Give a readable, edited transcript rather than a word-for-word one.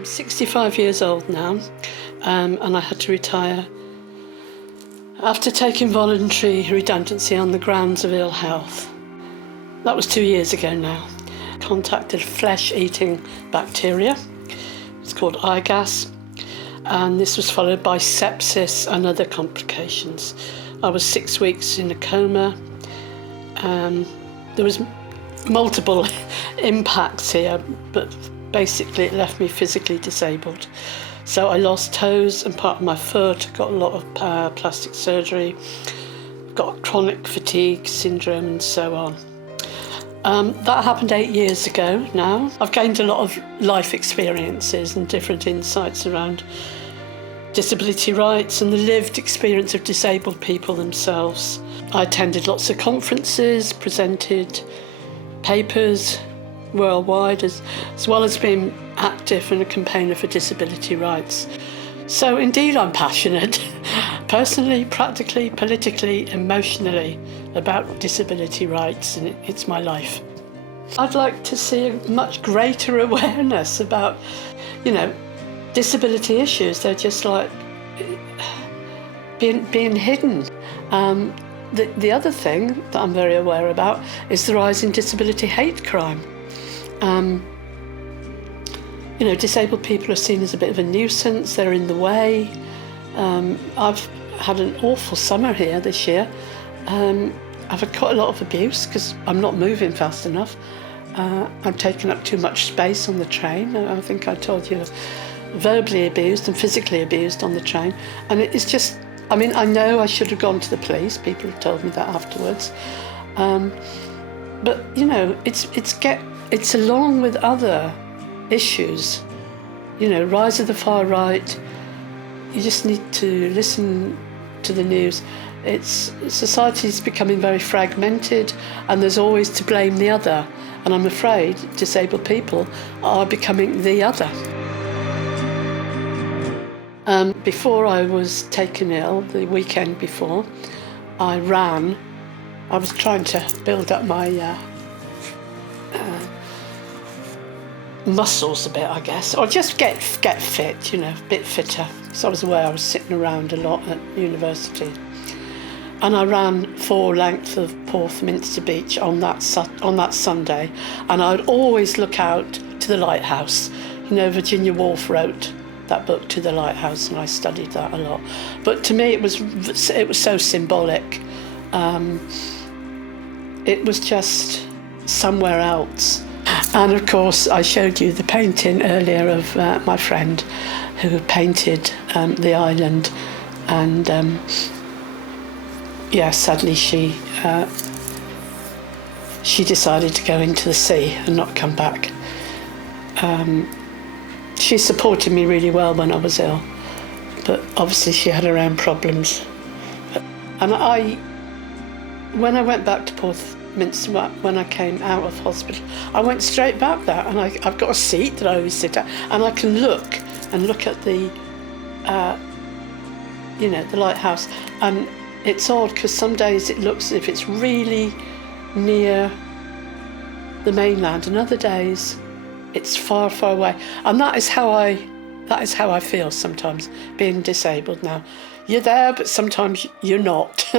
I'm 65 years old now, and I had to retire after taking voluntary redundancy on the grounds of ill health. That was 2 years ago now. Contacted flesh-eating bacteria. It's called IGAS, and this was followed by sepsis and other complications. I was 6 weeks in a coma. There was multiple impacts here, but basically it left me physically disabled. So I lost toes and part of my foot, got a lot of plastic surgery, got chronic fatigue syndrome and so on. That happened 8 years ago now. I've gained a lot of life experiences and different insights around disability rights and the lived experience of disabled people themselves. I attended lots of conferences, presented papers worldwide, as well as being active and a campaigner for disability rights. So indeed I'm passionate, personally, practically, politically, emotionally, about disability rights, and it's my life. I'd like to see a much greater awareness about, disability issues. They're just like being hidden. The other thing that I'm very aware about is the rise in disability hate crime. Disabled people are seen as a bit of a nuisance, they're in the way. I've had an awful summer here this year. I've had quite a lot of abuse because I'm not moving fast enough. I'm taking up too much space on the train. I think I told you, verbally abused and physically abused on the train. And it's just, I know I should have gone to the police. People have told me that afterwards. But it's along with other issues, rise of the far right. You just need to listen to the news. Society's becoming very fragmented, and there's always to blame the other. And I'm afraid disabled people are becoming the other. Before I was taken ill, the weekend before, I ran. I was trying to build up my muscles a bit, I guess, or just get fit, a bit fitter. So I was aware I was sitting around a lot at university. And I ran full length of Porthminster Beach on that Sunday, and I'd always look out to the lighthouse. Virginia Woolf wrote that book, To the Lighthouse, and I studied that a lot. But to me, it was so symbolic. It was just somewhere else. And of course, I showed you the painting earlier of my friend who painted the island, and sadly she decided to go into the sea and not come back. She supported me really well when I was ill, but obviously she had her own problems. And when I went back to Porthminster, when I came out of hospital, I went straight back there, and I've got a seat that I always sit at, and I can look at the the lighthouse. And it's odd because some days it looks as if it's really near the mainland, and other days it's far, far away. And that is how I feel sometimes, being disabled now. You're there, but sometimes you're not.